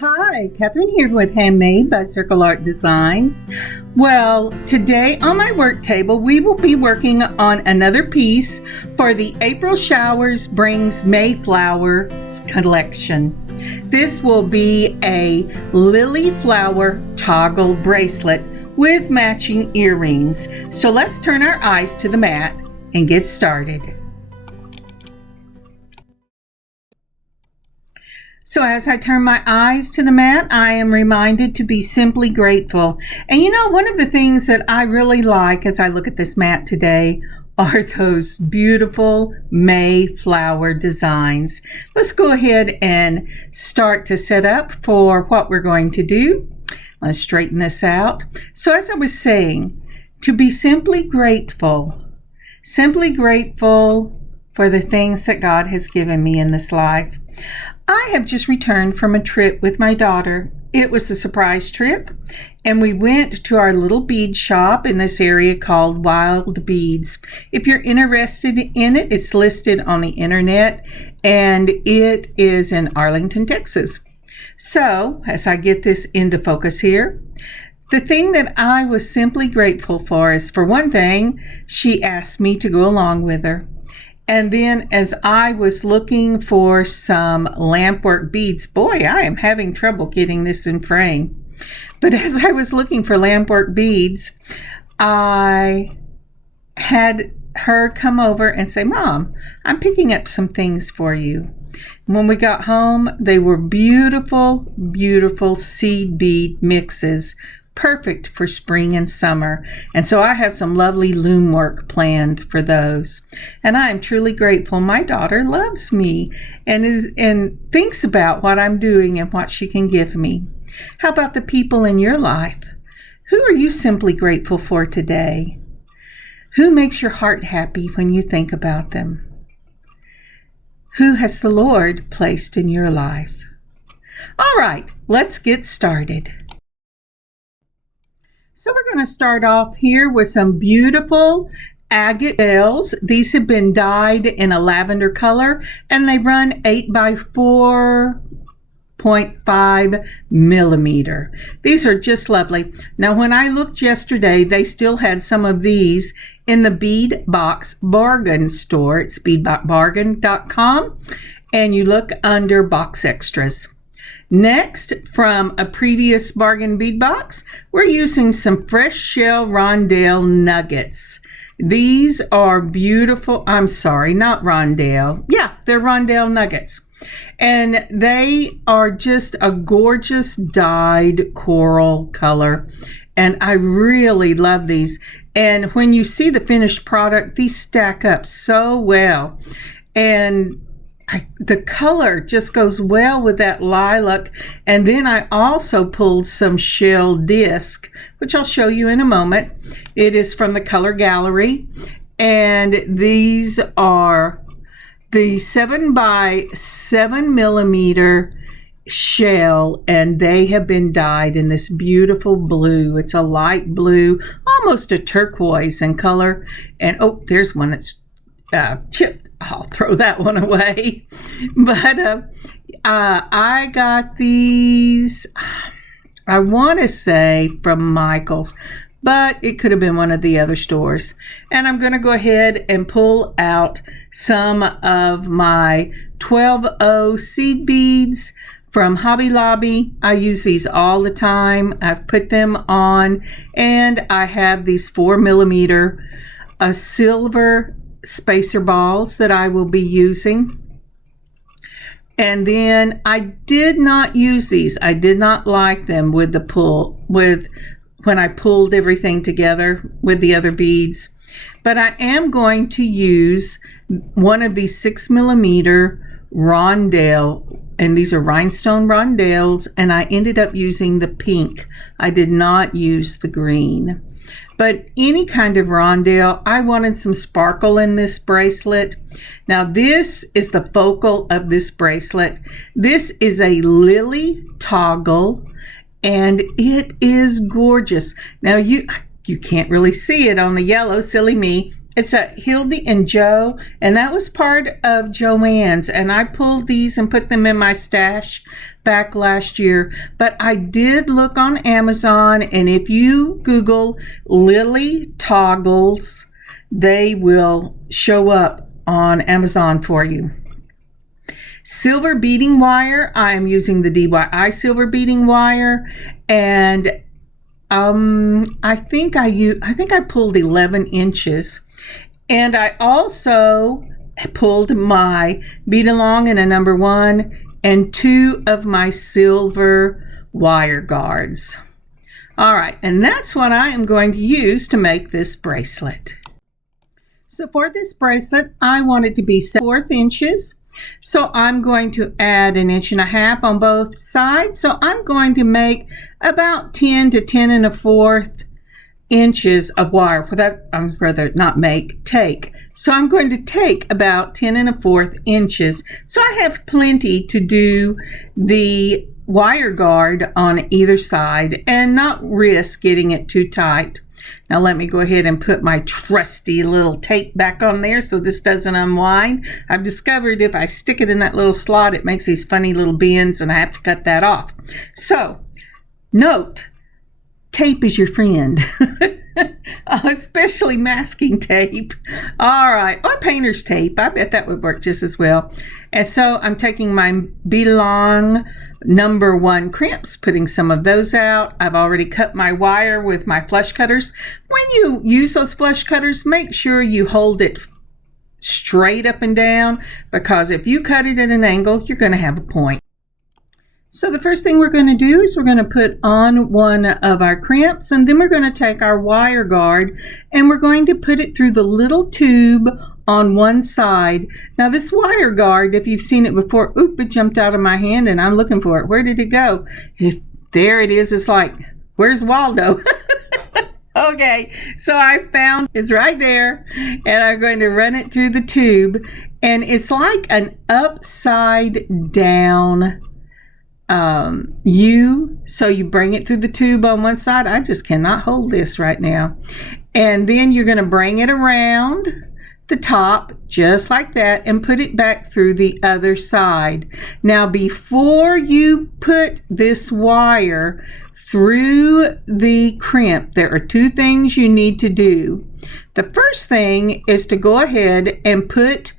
Hi, Kathryn here with Handmade by Circle Art Designs. Well, today on my work table, we will be working on another piece for the April Showers Brings Mayflowers collection. This will be a lily flower toggle bracelet with matching earrings. So let's turn our eyes to the mat and get started. So as I turn my eyes to the mat, I am reminded to be simply grateful. And you know, one of the things that I really like as I look at this mat today are those beautiful Mayflower designs. Let's go ahead and start to set up for what we're going to do. Let's straighten this out. So as I was saying, to be simply grateful for the things that God has given me in this life. I have just returned from a trip with my daughter. It was a surprise trip, and we went to our little bead shop in this area called Wild Beads. If you're interested in it, it's listed on the internet, and it is in Arlington, Texas. So, as I get this into focus here, the thing that I was simply grateful for is, for one thing, she asked me to go along with her. And then as I was looking for some lampwork beads, boy, I am having trouble getting this in frame. But as I was looking for lampwork beads, I had her come over and say, "Mom, I'm picking up some things for you." When we got home, they were beautiful, beautiful seed bead mixes, perfect for spring and summer. And so I have some lovely loom work planned for those. And I am truly grateful. My daughter loves me and thinks about what I'm doing and what she can give me. How about the people in your life? Who are you simply grateful for today? Who makes your heart happy when you think about them? Who has the Lord placed in your life? All right, let's get started. So we're going to start off here with some beautiful agate bells. These have been dyed in a lavender color, and they run 8 by 4.5 millimeter. These are just lovely. Now, when I looked yesterday, they still had some of these in the Bead Box Bargain store. It's beadbargain.com, and you look under box extras. Next, from a previous Bargain Bead box, we're using some fresh shell rondelle nuggets. These are beautiful. I'm sorry, not rondelle. Yeah, they're rondelle nuggets. And they are just a gorgeous dyed coral color. And I really love these. And when you see the finished product, these stack up so well. And the color just goes well with that lilac. And then I also pulled some shell disc, which I'll show you in a moment. It is from the Color Gallery. And these are the 7 by 7 millimeter shell, and they have been dyed in this beautiful blue. It's a light blue, almost a turquoise in color. And oh, there's one that's chipped. I'll throw that one away. But I got these, I want to say from Michael's, but it could have been one of the other stores. And I'm going to go ahead and pull out some of my 12-0 seed beads from Hobby Lobby. I use these all the time. I've put them on, and I have these 4 millimeter silver spacer balls that I will be using. And then I did not use these. I did not like them with the when I pulled everything together with the other beads. But I am going to use one of these 6 millimeter rondelle, and these are rhinestone rondelles, and I ended up using the pink. I did not use the green. But any kind of rondelle, I wanted some sparkle in this bracelet. Now this is the focal of this bracelet. This is a lily toggle, and it is gorgeous. Now you can't really see it on the yellow, silly me. It's a Hildy and Joe, and that was part of Joann's, and I pulled these and put them in my stash back last year. But I did look on Amazon, and if you Google Lily toggles, they will show up on Amazon for you. Silver beading wire. I am using the DIY silver beading wire, and I think I pulled 11 inches, and I also pulled my bead along in a number 1 and 2 of my silver wire guards. All right, and that's what I am going to use to make this bracelet. So for this bracelet, I want it to be 4 inches. So I'm going to add 1.5 inches on both sides. So I'm going to make about 10 to 10 1/4 inches of wire. Well, that's, I'm rather not make, take. So I'm going to take about 10 1/4 inches. So I have plenty to do the wire guard on either side and not risk getting it too tight. Now let me go ahead and put my trusty little tape back on there so this doesn't unwind. I've discovered if I stick it in that little slot, it makes these funny little bends and I have to cut that off. So note, tape is your friend, especially masking tape. All right, or painter's tape. I bet that would work just as well. And so I'm taking my bead along number 1 crimps, putting some of those out. I've already cut my wire with my flush cutters. When you use those flush cutters, make sure you hold it straight up and down, because if you cut it at an angle, you're going to have a point. So the first thing we're going to do is we're going to put on one of our crimps, and then we're going to take our wire guard and we're going to put it through the little tube on one side. Now this wire guard, if you've seen it before, oop, it jumped out of my hand and I'm looking for it. Where did it go? There it is. It's like, where's Waldo? Okay, so I found it's right there, and I'm going to run it through the tube, and it's like an upside down U. So you bring it through the tube on one side. I just cannot hold this right now. And then you're going to bring it around the top just like that and put it back through the other side. Now before you put this wire through the crimp, there are 2 things you need to do. The first thing is to go ahead and put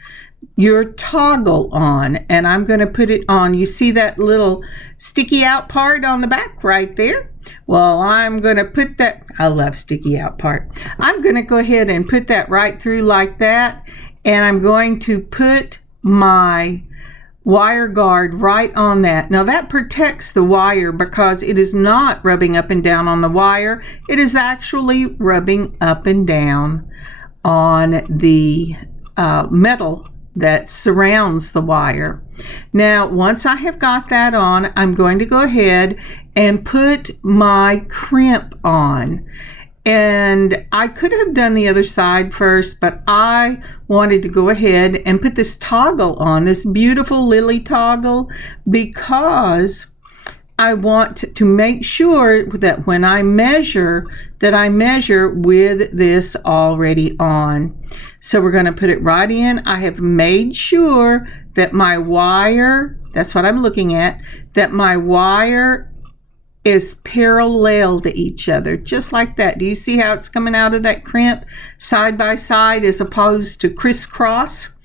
your toggle on, and I'm going to put it on. You see that little sticky out part on the back right there? Well, I'm going to put that, I love sticky out part. I'm going to go ahead and put that right through like that, and I'm going to put my wire guard right on that. Now that protects the wire because it is not rubbing up and down on the wire. It is actually rubbing up and down on the metal that surrounds the wire. Now once I have got that on, I'm going to go ahead and put my crimp on. And I could have done the other side first, but I wanted to go ahead and put this toggle on, this beautiful lily toggle, because I want to make sure that when I measure, that I measure with this already on. So we're going to put it right in. I have made sure that my wire, that's what I'm looking at, that my wire is parallel to each other, just like that. Do you see how it's coming out of that crimp side by side as opposed to crisscross?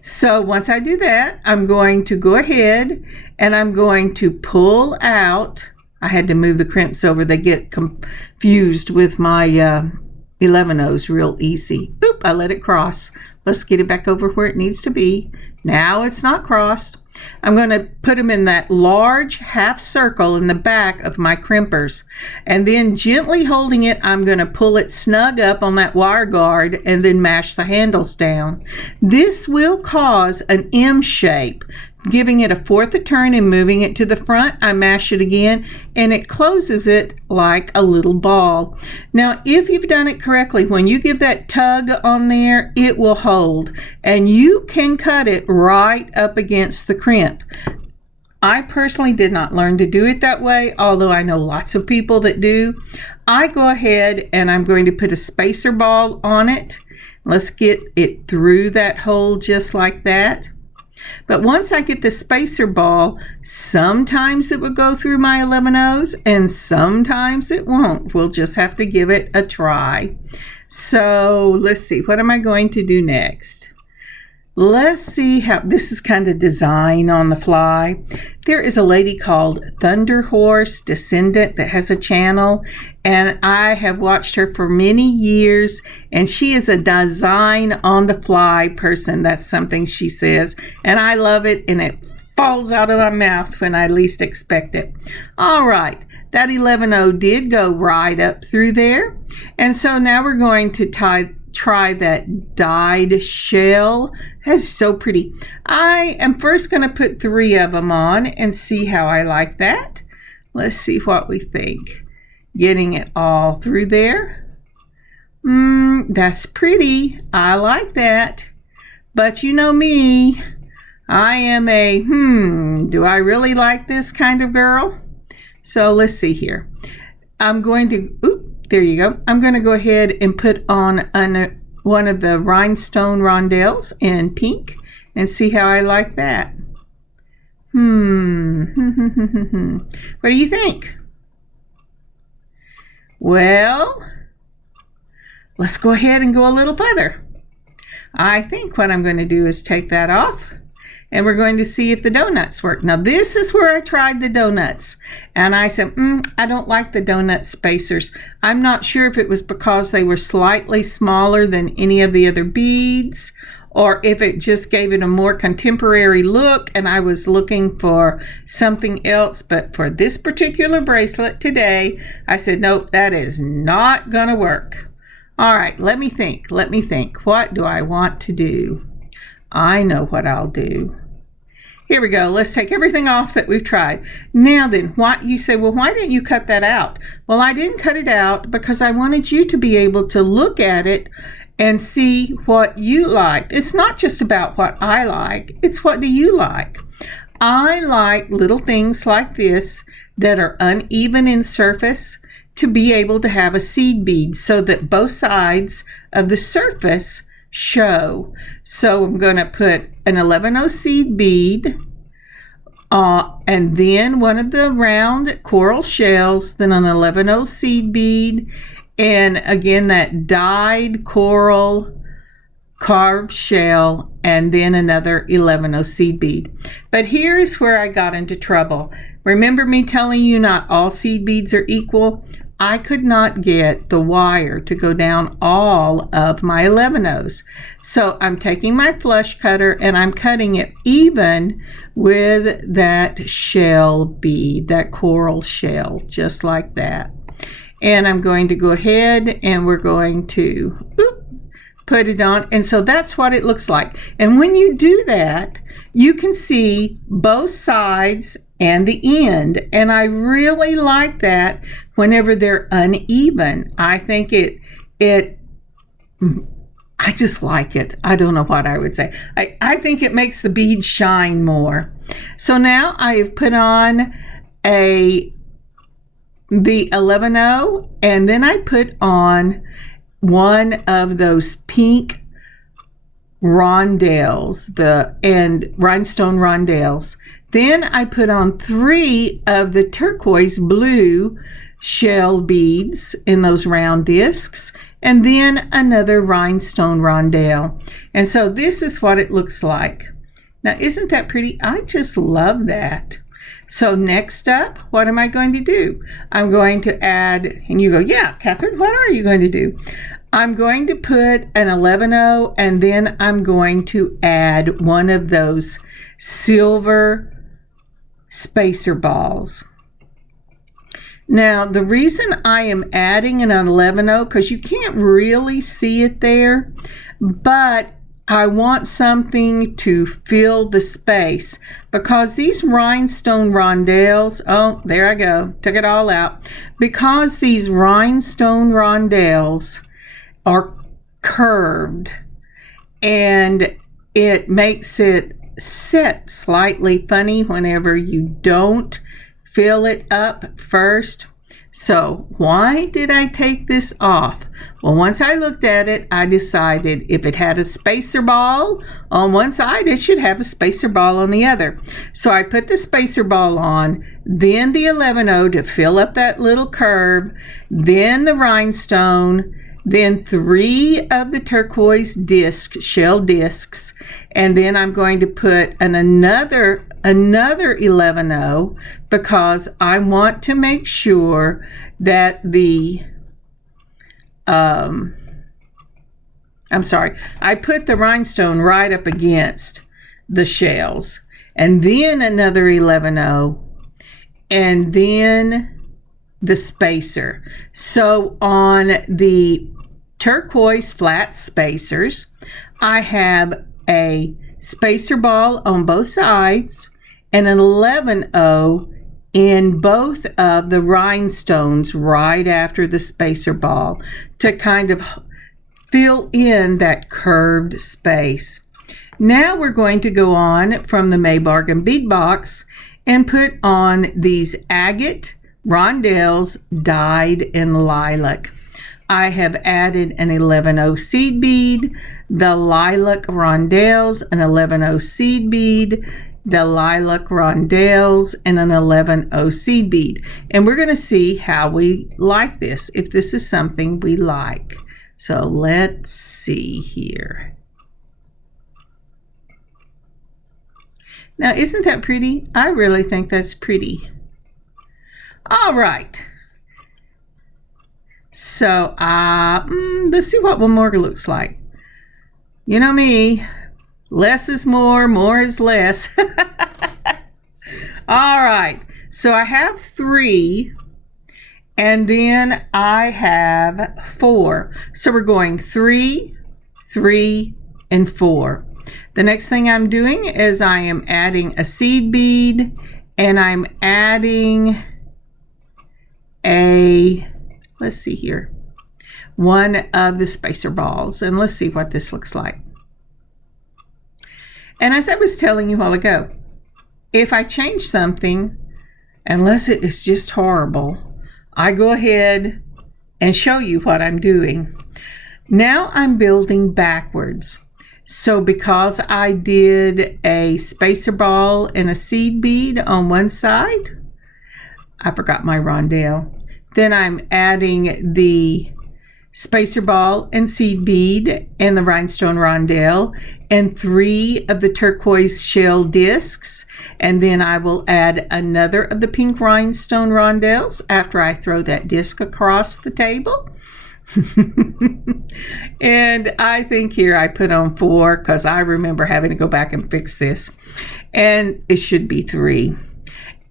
So once I do that, I'm going to go ahead and I'm going to pull out. I had to move the crimps over. They get confused with my 11-0s real easy. Oop, I let it cross. Let's get it back over where it needs to be. Now it's not crossed. I'm going to put them in that large half circle in the back of my crimpers, and then gently holding it, I'm going to pull it snug up on that wire guard and then mash the handles down. This will cause an M shape. Giving it a 1/4 a turn and moving it to the front, I mash it again and it closes it like a little ball. Now if you've done it correctly, when you give that tug on there, it will hold and you can cut it right up against the crimp. I personally did not learn to do it that way, although I know lots of people that do. I go ahead and I'm going to put a spacer ball on it, Let's get it through that hole just like that. But once I get the spacer ball, sometimes it will go through my 11 O's and sometimes it won't. We'll just have to give it a try. So let's see, what am I going to do next? Let's see how this is kind of design on the fly. There is a lady called Thunder Horse Descendant that has a channel, and I have watched her for many years, and she is a design on the fly person. That's something she says, and I love it, and it falls out of my mouth when I least expect it. All right, that 11O did go right up through there, and so now we're going to try that dyed shell. That's so pretty. I am first going to put 3 of them on and see how I like that. Let's see what we think. Getting it all through there. That's pretty. I like that. But you know me, I am a do I really like this kind of girl? So let's see here. I'm going to there you go. I'm going to go ahead and put on one of the rhinestone rondelles in pink and see how I like that. What do you think? Well, let's go ahead and go a little further. I think what I'm going to do is take that off, and we're going to see if the donuts work. Now, this is where I tried the donuts, and I said, I don't like the donut spacers. I'm not sure if it was because they were slightly smaller than any of the other beads, or if it just gave it a more contemporary look, and I was looking for something else. But for this particular bracelet today, I said, nope, that is not going to work. All right, let me think. What do I want to do? I know what I'll do. Here we go. Let's take everything off that we've tried. Now then, you say, well, why didn't you cut that out? Well, I didn't cut it out because I wanted you to be able to look at it and see what you liked. It's not just about what I like. It's what do you like? I like little things like this that are uneven in surface to be able to have a seed bead so that both sides of the surface show. So I'm going to put an 11O seed bead and then one of the round coral shells, then an 11O seed bead, and again that dyed coral carved shell, and then another 11O seed bead. But here's where I got into trouble. Remember me telling you not all seed beads are equal? I could not get the wire to go down all of my 11Os. So I'm taking my flush cutter and I'm cutting it even with that shell bead, that coral shell, just like that. And I'm going to go ahead and we're going to put it on. And so that's what it looks like. And when you do that, you can see both sides and the end, and I really like that whenever they're uneven. I think I just like it. I don't know what I would say. I think it makes the bead shine more. So now I have put on the 11O, and then I put on one of those pink rondelles, and rhinestone rondelles. Then I put on 3 of the turquoise blue shell beads in those round discs, and then another rhinestone rondelle. And so this is what it looks like. Now, isn't that pretty? I just love that. So next up, what am I going to do? I'm going to add, and you go, yeah, Kathryn, what are you going to do? I'm going to put an 11O, and then I'm going to add one of those silver spacer balls. Now, the reason I am adding an 11O, because you can't really see it there, but I want something to fill the space, because these rhinestone rondelles, oh, there I go, took it all out, because these rhinestone rondelles are curved, and it makes it sit slightly funny whenever you don't fill it up first. So why did I take this off? Well, once I looked at it, I decided if it had a spacer ball on one side, it should have a spacer ball on the other. So I put the spacer ball on, then the 11-0 to fill up that little curve, then the rhinestone, then 3 of the turquoise shell discs, and then I'm going to put another 11-0 because I want to make sure that I put the rhinestone right up against the shells, and then another 11-0, and then the spacer. So on the turquoise flat spacers, I have a spacer ball on both sides and an 11-0 in both of the rhinestones right after the spacer ball to kind of fill in that curved space. Now we're going to go on from the May Bargain Bead box and put on these agate rondelles dyed in lilac. I have added an 11-0 seed bead, the lilac rondelles, an 11-0 seed bead, the lilac rondelles, and an 11-0 seed bead. And we're going to see how we like this, if this is something we like. So let's see here. Now, isn't that pretty? I really think that's pretty. All right. So, let's see what one more looks like. You know me, less is more is less. All right, so I have 3, and then I have 4. So we're going 3, 3, and 4. The next thing I'm doing is I am adding a seed bead, and I'm adding let's see here, one of the spacer balls, and let's see what this looks like. And as I was telling you a while ago, if I change something, unless it is just horrible, I go ahead and show you what I'm doing. Now I'm building backwards. So because I did a spacer ball and a seed bead on one side, I forgot my rondelle. Then I'm adding the spacer ball and seed bead and the rhinestone rondelle and 3 of the turquoise shell discs. And then I will add another of the pink rhinestone rondelles after I throw that disc across the table. And I think here I put on 4 because I remember having to go back and fix this. And it should be 3.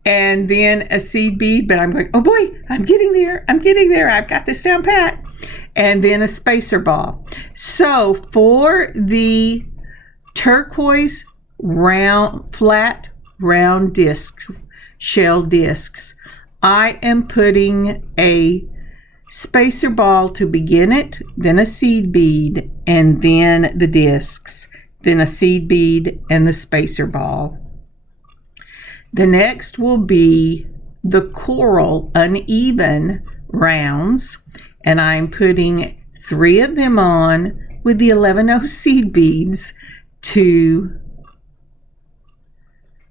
And then a seed bead, but I'm going, oh boy, I'm getting there. I've got this down pat. And then a spacer ball. So for the turquoise flat round discs, shell discs, I am putting a spacer ball to begin it, then a seed bead, and then the discs, then a seed bead and the spacer ball. The next will be the coral uneven rounds, and I'm putting 3 of them on with the 11-0 seed beads to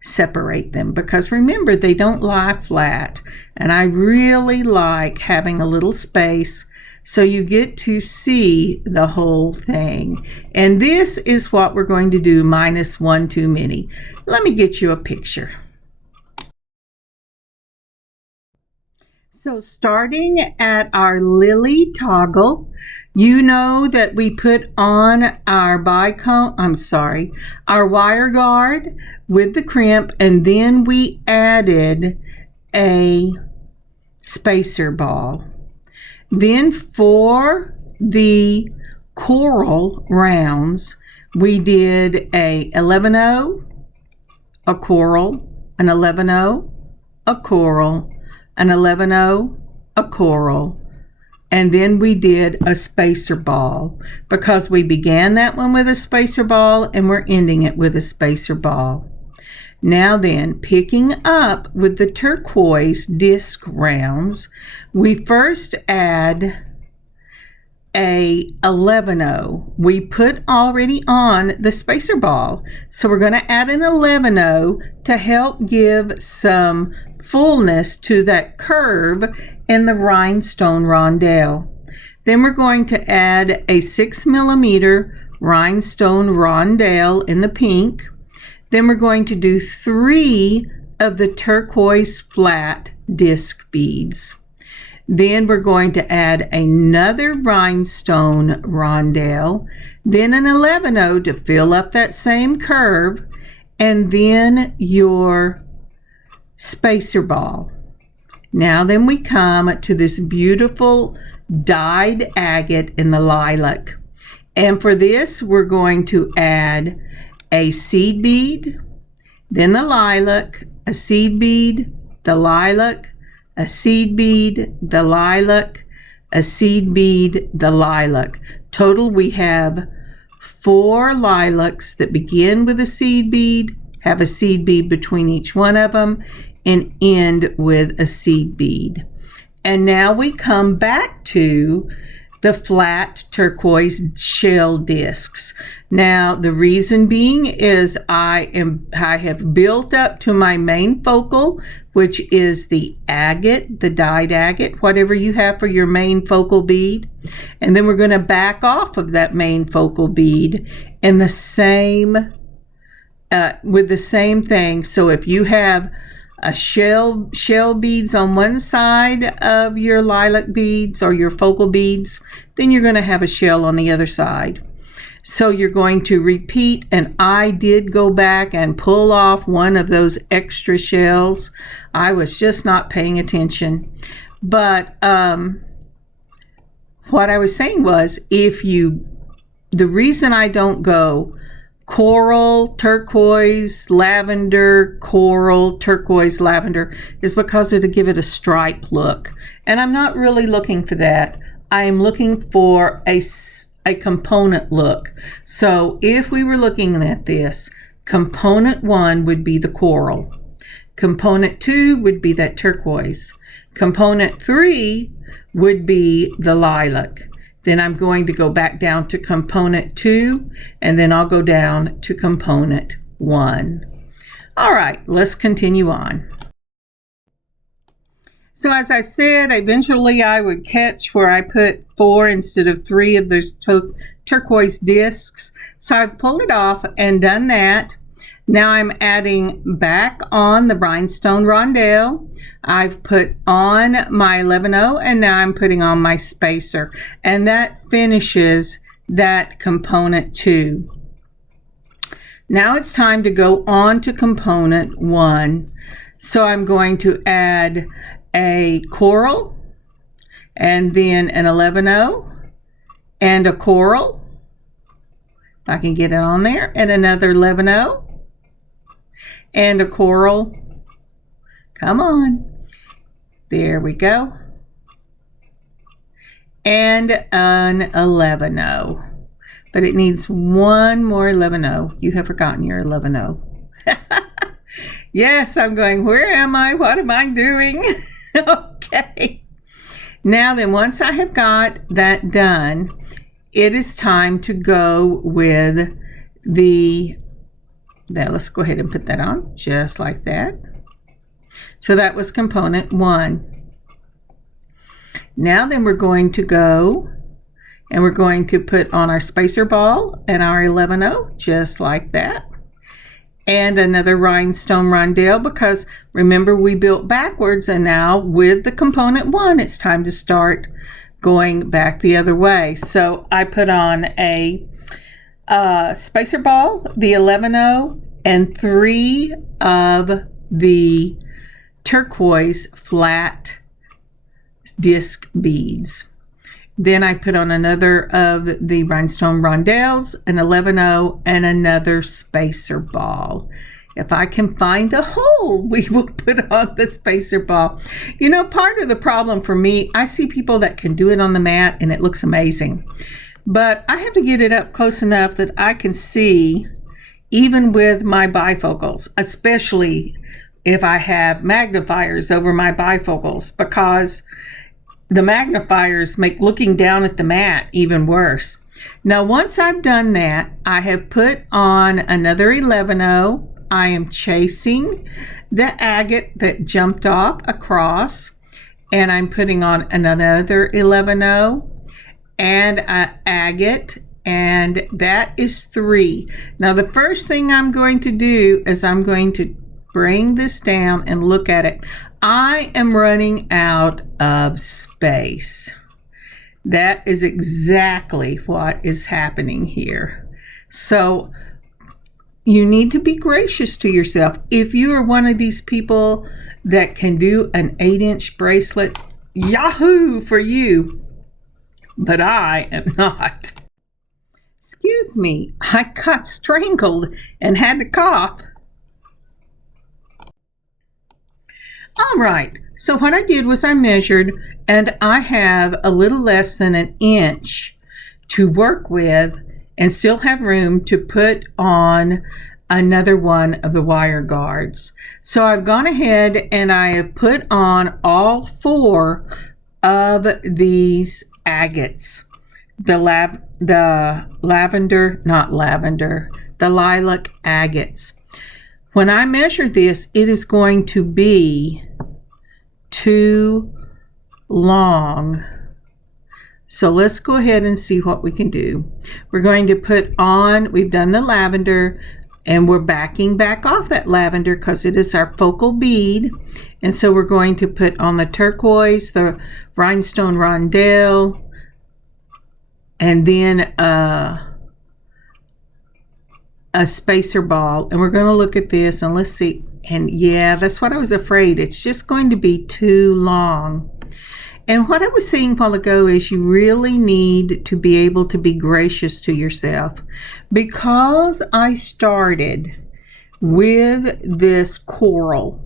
separate them, because remember, they don't lie flat, and I really like having a little space so you get to see the whole thing. And this is what we're going to do minus 1 too many. Let me get you a picture. So starting at our lily toggle, you know that we put on our our wire guard with the crimp, and then we added a spacer ball. Then for the coral rounds, we did a 11-0, a coral, an 11-0, a coral, an 11-0, a coral, and then we did a spacer ball because we began that one with a spacer ball and we're ending it with a spacer ball. Now then, picking up with the turquoise disc rounds, we first add a 11-0. We put already on the spacer ball, so we're going to add an 11-0 to help give some fullness to that curve in the rhinestone rondelle. Then we're going to add a 6mm rhinestone rondelle in the pink. Then we're going to do 3 of the turquoise flat disc beads. Then we're going to add another rhinestone rondelle, then an 11-0 to fill up that same curve, and then your spacer ball. Now then we come to this beautiful dyed agate in the lilac. And for this, we're going to add a seed bead, then the lilac, a seed bead, the lilac, a seed bead, the lilac, a seed bead, the lilac. Total, we have 4 lilacs that begin with a seed bead, have a seed bead between each one of them, and end with a seed bead. And now we come back to the flat turquoise shell discs. Now the reason being is I have built up to my main focal, which is the agate, the dyed agate, whatever you have for your main focal bead. And then we're going to back off of that main focal bead in the same with the same thing. So if you have a shell beads on one side of your lilac beads or your focal beads, then you're going to have a shell on the other side. So you're going to repeat, and I did go back and pull off one of those extra shells. I was just not paying attention. But what I was saying was, the reason I don't go coral, turquoise, lavender, coral, turquoise, lavender is because it'll give it a stripe look. And I'm not really looking for that. I am looking for a component look. So if we were looking at this, component 1 would be the coral. Component 2 would be that turquoise. Component 3 would be the lilac. Then I'm going to go back down to component 2, and then I'll go down to component 1. All right, let's continue on. So as I said, eventually I would catch where I put 4 instead of 3 of those turquoise discs. So I've pulled it off and done that. Now I'm adding back on the rhinestone rondelle. I've put on my 11-0, and now I'm putting on my spacer. And that finishes that component 2. Now it's time to go on to component 1. So I'm going to add a coral, and then an 11-0, and a coral. If I can get it on there, and another 11-0. And a coral. Come on. There we go. And an 11-0. But it needs one more 11-0. You have forgotten your 11-0. Yes, I'm going, where am I? What am I doing? Okay. Now then, once I have got that done, it is time to go with let's go ahead and put that on just like that. So that was component 1. Now then we're going to go and we're going to put on our spacer ball and our 11-0 just like that. And another rhinestone rondelle, because remember we built backwards, and now with the component 1 it's time to start going back the other way. So I put on a spacer ball, the 11-0, and 3 of the turquoise flat disc beads. Then I put on another of the rhinestone rondelles, an 11-0, and another spacer ball. If I can find the hole, we will put on the spacer ball. You know, part of the problem for me, I see people that can do it on the mat and it looks amazing. But I have to get it up close enough that I can see even with my bifocals, especially if I have magnifiers over my bifocals, because the magnifiers make looking down at the mat even worse. Now, once I've done that, I have put on another 11-0. I am chasing the agate that jumped off across, and I'm putting on another 11-0 and an agate, and that is 3. Now, the first thing I'm going to do is I'm going to bring this down and look at it. I am running out of space. That is exactly what is happening here. So you need to be gracious to yourself. If you are one of these people that can do an 8-inch bracelet, yahoo for you. But I am not. Excuse me, I got strangled and had to cough. All right, so what I did was I measured, and I have a little less than an inch to work with and still have room to put on another one of the wire guards. So I've gone ahead and I have put on all 4 of these agates. The lilac agates. When I measure this, it is going to be too long. So let's go ahead and see what we can do. We're going to put on, we've done the lavender, and we're backing back off that lavender because it is our focal bead. And so we're going to put on the turquoise, the rhinestone rondelle, and then a spacer ball. And we're going to look at this and let's see. And yeah, that's what I was afraid. It's just going to be too long. And what I was saying a while ago is you really need to be able to be gracious to yourself. Because I started with this coral,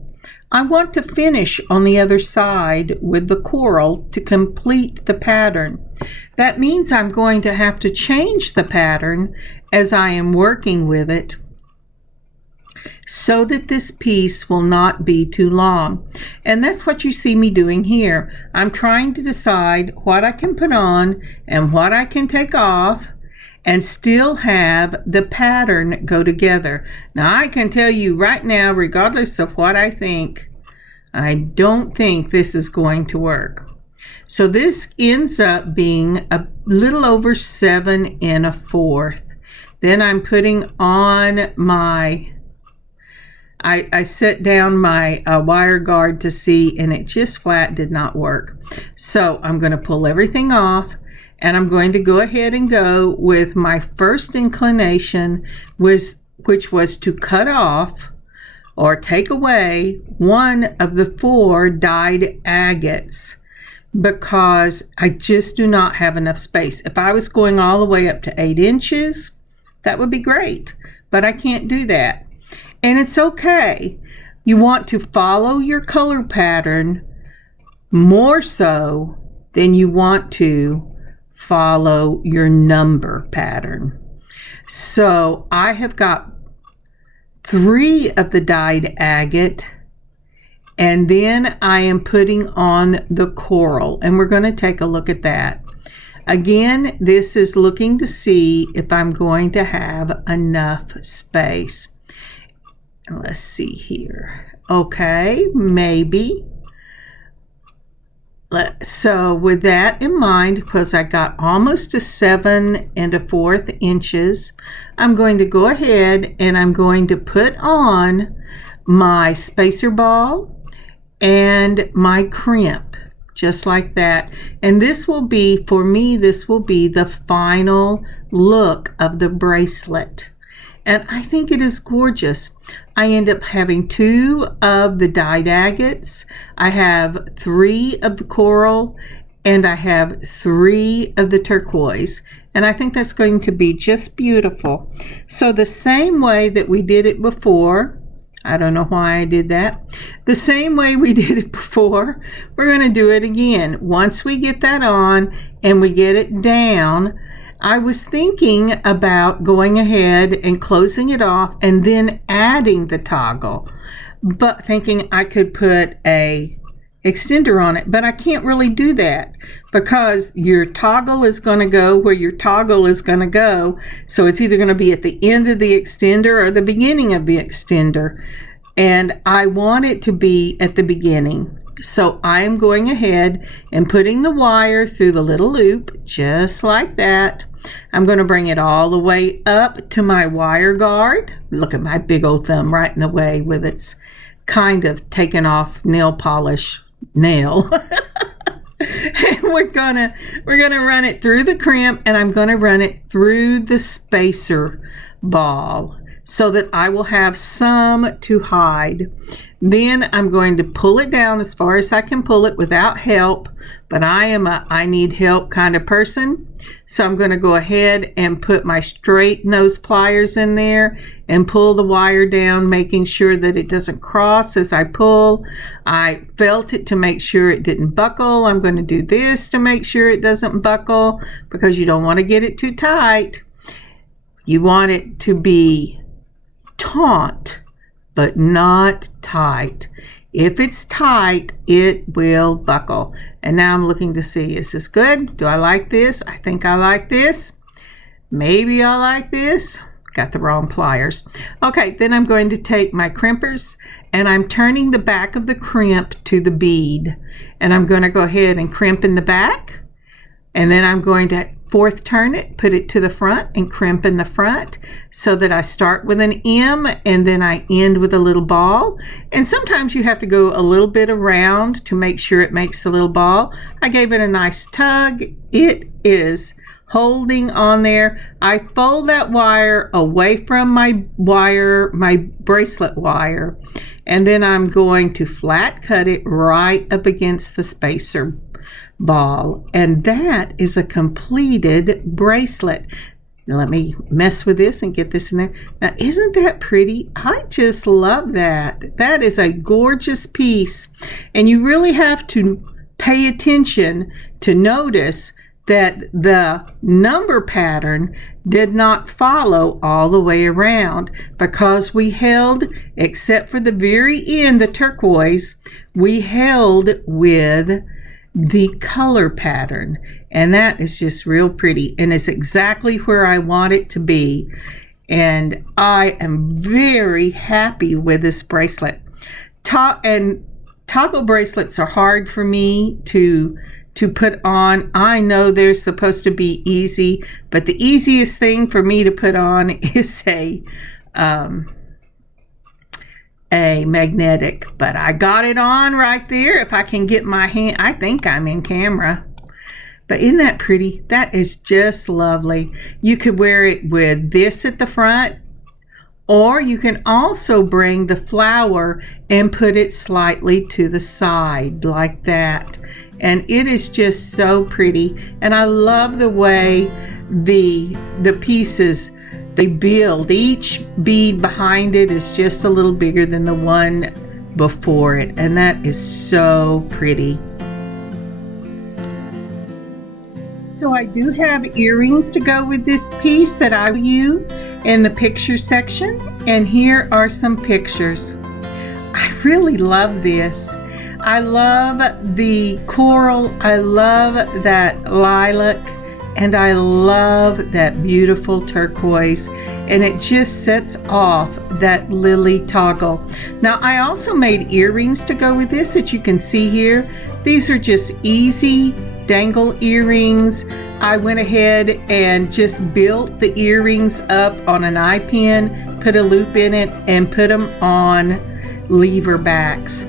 I want to finish on the other side with the coral to complete the pattern. That means I'm going to have to change the pattern as I am working with it, so that this piece will not be too long. And that's what you see me doing here. I'm trying to decide what I can put on and what I can take off and still have the pattern go together. Now, I can tell you right now, regardless of what I think, I don't think this is going to work. So this ends up being a little over 7 1/4. Then I'm putting on my I set down my wire guard to see, and it just flat did not work. So I'm going to pull everything off, and I'm going to go ahead and go with my first inclination, which was to cut off or take away one of the 4 dyed agates, because I just do not have enough space. If I was going all the way up to 8 inches, that would be great, but I can't do that. And it's okay. You want to follow your color pattern more so than you want to follow your number pattern. So I have got 3 of the dyed agate, and then I am putting on the coral, and we're going to take a look at that. Again, this is looking to see if I'm going to have enough space. Let's see here. Okay, maybe. So with that in mind, because I got almost to 7 1/4 inches, I'm going to go ahead and I'm going to put on my spacer ball and my crimp, just like that. And this will be, for me, this will be the final look of the bracelet. And I think it is gorgeous. I end up having 2 of the dyed agates. I have 3 of the coral, and I have 3 of the turquoise. And I think that's going to be just beautiful. So the same way that we did it before, I don't know why I did that. The same way we did it before, we're going to do it again. Once we get that on and we get it down, I was thinking about going ahead and closing it off and then adding the toggle, but thinking I could put a extender on it, but I can't really do that because your toggle is going to go where your toggle is going to go. So it's either going to be at the end of the extender or the beginning of the extender. And I want it to be at the beginning. So I'm going ahead and putting the wire through the little loop, just like that. I'm going to bring it all the way up to my wire guard. Look at my big old thumb right in the way with its kind of taken off nail polish nail. And we're gonna run it through the crimp, and I'm gonna run it through the spacer ball so that I will have some to hide. Then I'm going to pull it down as far as I can pull it without help, but I am a I need help kind of person. So I'm going to go ahead and put my straight nose pliers in there and pull the wire down, making sure that it doesn't cross as I pull. I felt it to make sure it didn't buckle. I'm going to do this to make sure it doesn't buckle because you don't want to get it too tight. You want it to be taut, but not tight. If it's tight, it will buckle. And now I'm looking to see, is this good? Do I like this? I think I like this. Maybe I like this. Got the wrong pliers. Okay, then I'm going to take my crimpers and I'm turning the back of the crimp to the bead. And I'm going to go ahead and crimp in the back. And then I'm going to fourth turn it, put it to the front and crimp in the front so that I start with an M and then I end with a little ball. And sometimes you have to go a little bit around to make sure it makes the little ball. I gave it a nice tug. It is holding on there. I fold that wire away from my wire, my bracelet wire, and then I'm going to flat cut it right up against the spacer ball, and that is a completed bracelet. Now let me mess with this and get this in there. Now isn't that pretty? I just love that. That is a gorgeous piece, and you really have to pay attention to notice that the number pattern did not follow all the way around because we held, except for the very end, the turquoise, we held with the color pattern, and that is just real pretty, and it's exactly where I want it to be, and I am very happy with this bracelet. Toggle bracelets are hard for me to put on. I know they're supposed to be easy, but the easiest thing for me to put on is a magnetic, but I got it on right there. If I can get my hand, I think I'm in camera, but isn't that pretty? That is just lovely. You could wear it with this at the front, or you can also bring the flower and put it slightly to the side like that, and it is just so pretty. And I love the way the pieces, they build. Each bead behind it is just a little bigger than the one before it, and that is so pretty. So I do have earrings to go with this piece that I use in the picture section, and here are some pictures. I really love this. I love the coral, I love that lilac, and I love that beautiful turquoise, and it just sets off that lily toggle. Now I also made earrings to go with this that you can see here. These are just easy dangle earrings. I went ahead and just built the earrings up on an eye pin, put a loop in it, and put them on lever backs.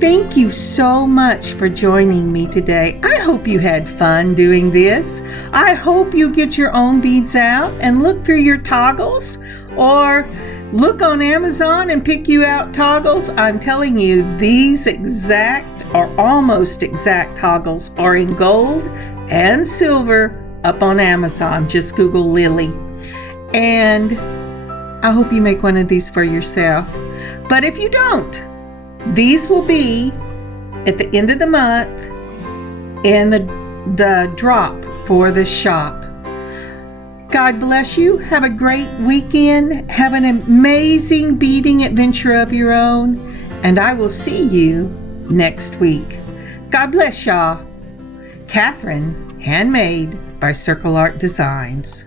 Thank you so much for joining me today. I hope you had fun doing this. I hope you get your own beads out and look through your toggles, or look on Amazon and pick you out toggles. I'm telling you, these exact or almost exact toggles are in gold and silver up on Amazon. Just Google Lily. And I hope you make one of these for yourself. But if you don't, these will be at the end of the month in the the drop for the shop. God bless you. Have a great weekend. Have an amazing beading adventure of your own. And I will see you next week. God bless y'all. Kathryn, Handmade by Circle Art Designs.